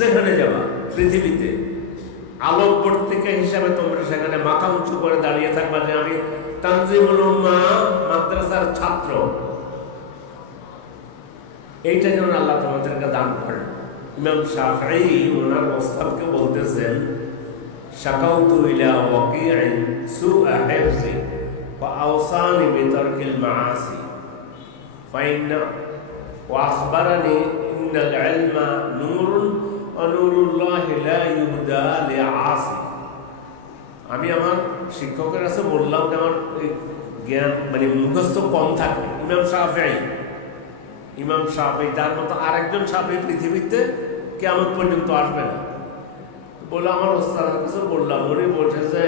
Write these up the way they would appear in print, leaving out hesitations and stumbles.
যেখানে যাবা পৃথিবীতে আলোক পত্রিকা হিসাবে তোমরা সেখানে মাথা উঁচু করে দাঁড়িয়ে থাকবা যে আমি তানজিমুল উম্মাহ মাদ্রাসার ছাত্র। এইটা যেন আল্লাহ তোমাদেরকে দান করেন। ইমাম শাফঈ ওনার ওস্তাদকে বলতেছেন, শাকাউতু ইলা ওয়াকিইন সুআ হিফজি ওয়া আওসানি বিতারকিল মাআসি ফাইন্না ওয়া আখবারানি ইন্নাল ইলমা নূরুন ওয়া নূরুল্লাহি লা ইউহদা লিআসি। আমি আমার শিক্ষকের কাছে বললাম যে আমার জ্ঞান মানে মুখস্থ কম থাকে। ইমাম শাফঈ তার মতো আরেকজন শাফঈ পৃথিবীতে কিয়ামত পর্যন্ত আসবে না। বলে আমার ওস্তাদের কাছে বললাম, উনি বলছে যে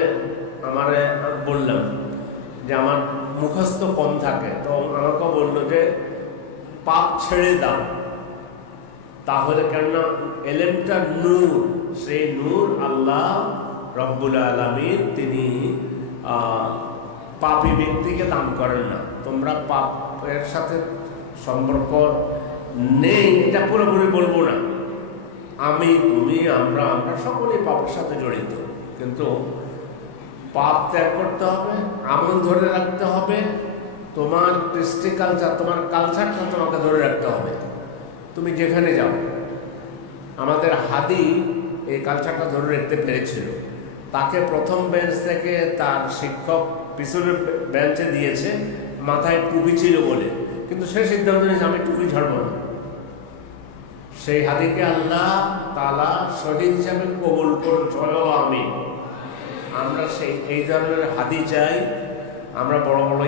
আমারে বললাম যে আমার মুখস্থ কম থাকে, তো আমাকে বললো যে পাপ ছেড়ে দাও, তাহলে কেননা এলেমটা নূর, সেই নূর আল্লাহ রব্বুল আলামিন তিনি পাপী ব্যক্তিকে দান করেন না। তোমরা পাপের সাথে সম্পর্ক নেই এটা পুরোপুরি বলবো না, আমি তুমি আমরা সকলেই পাপের সাথে জড়িত, কিন্তু পাপ ত্যাগ করতে হবে, আমল ধরে রাখতে হবে, তোমার কৃষ্টি কালচার, তোমার কালচারটা তোমাকে ধরে রাখতে হবে তুমি যেখানে যাও। আমাদের হাদি এই কালচারটা ধরে রাখতে পেরেছিল, তাকে প্রথম বেঞ্চ থেকে তার শিক্ষক পিছনের বেঞ্চে দিয়েছে, মাথায় টুপি ছিল বলে, কিন্তু সে সিদ্ধান্ত নিয়েছে আমি টুপি ঝাড়ব না। সেই হাদিকে আল্লাহ তাআলা শহীদ হিসাবে কবুল করুন, চলো আমি। আমরা এই ধরনের হাদি চাই, আমরা বড় বড়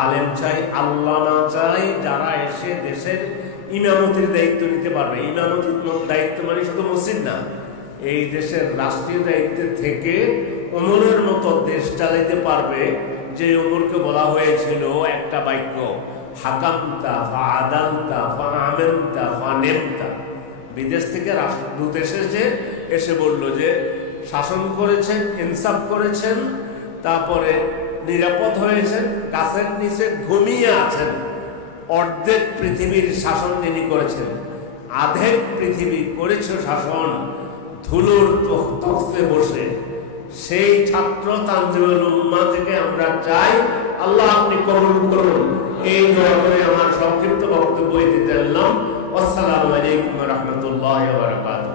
আলেম চাই, আল্লামা চাই, যারা এসে দেশের ইমামতির দায়িত্ব নিতে পারবে। ইমামতির দায়িত্ব মানে শুধু মসজিদ না, এই দেশের রাষ্ট্রীয় দায়িত্বে থেকে ওমরের মতো দেশ চালাইতে পারবে, যে ওমরকে বলা হয়েছিল একটা বাক্য, হাকামতা ফাআদালতা ফাআমানতা ফানেমতা। বিদেশ থেকে রাষ্ট্রদূত এসে বলল যে শাসন করেছেন, ইনসাফ করেছেন, তারপরে নিরাপদ হয়েছেন, গাছের নিচে ঘুমিয়ে আছেন। অর্ধেক পৃথিবীর শাসন তিনি করেছেন, আধেক পৃথিবী করেছ শাসন ধুলোর তখতে বসে। সেই ছাত্র তানজিমুল উম্মাহ থেকে আমরা চাই, আল্লাহ আপনি কবুল করুন। এই দোয়া করে আমার সংক্ষিপ্ত বক্তব্য দিতে এলাম। আসসালামু আলাইকুম ওয়া রাহমাতুল্লাহি ওয়া বারাকাতুহু।